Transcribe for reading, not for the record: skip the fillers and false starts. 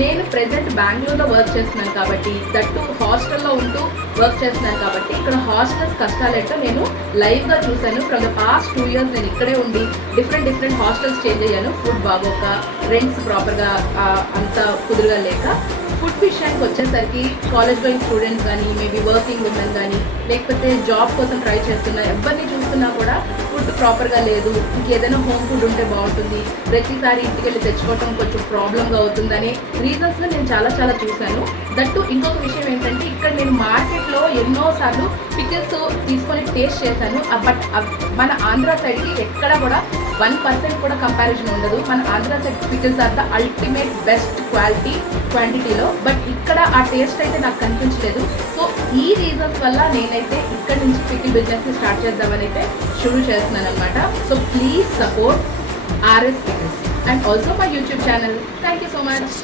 నేను ప్రెజెంట్ బెంగళూరులో వర్క్ చేస్తున్నాను కాబట్టి, దట్టు హాస్టల్లో ఉంటూ వర్క్ చేస్తున్నాను కాబట్టి ఇక్కడ హాస్టల్స్ కష్టాలేంటో నేను లైవ్గా చూశాను. ఫ్రమ్ ద పాస్ట్ 2 years నేను ఇక్కడే ఉండి డిఫరెంట్ హాస్టల్స్ చేంజ్ అయ్యాను. ఫుడ్ బాగోక, రెంట్స్ ప్రాపర్గా అంత కుదురుగా లేక. ఫుడ్ విషయానికి వచ్చేసరికి కాలేజ్ గోయింగ్ స్టూడెంట్స్ కానీ, మేబీ వర్కింగ్ ఉమెన్ కానీ, లేకపోతే జాబ్ కోసం ట్రై చేస్తున్నా ఎవరిని చూస్తున్నా కూడా ఫుడ్ ప్రాపర్గా లేదు, ఇంకేదైనా హోమ్ ఫుడ్ ఉంటే బాగుంటుంది, ప్రతిసారి ఇంటికి వెళ్ళి తెచ్చుకోవటం కొంచెం ప్రాబ్లంగా అవుతుందని రీజన్స్లో నేను చాలా చూశాను. దట్టు ఇంకొక విషయం ఏంటంటే ఇక్కడ నేను మార్కెట్లో ఎన్నోసార్లు పికిల్స్ తీసుకొని టేస్ట్ చేశాను. బట్ మన ఆంధ్ర సైడ్కి ఎక్కడ కూడా 1% కూడా కంపారిజన్ ఉండదు. మన Andhra side pickles are the ultimate best క్వాంటిటీలో. బట్ ఇక్కడ ఆ టేస్ట్ అయితే నాకు కనిపించలేదు. సో ఈ రీజన్స్ వల్ల నేనైతే ఇక్కడ నుంచి పికిల్ బిజినెస్ని స్టార్ట్ చేద్దామని అయితే షురూ చేస్తున్నాను అనమాట. So please support RS Pickles and also my YouTube channel. Thank you so much.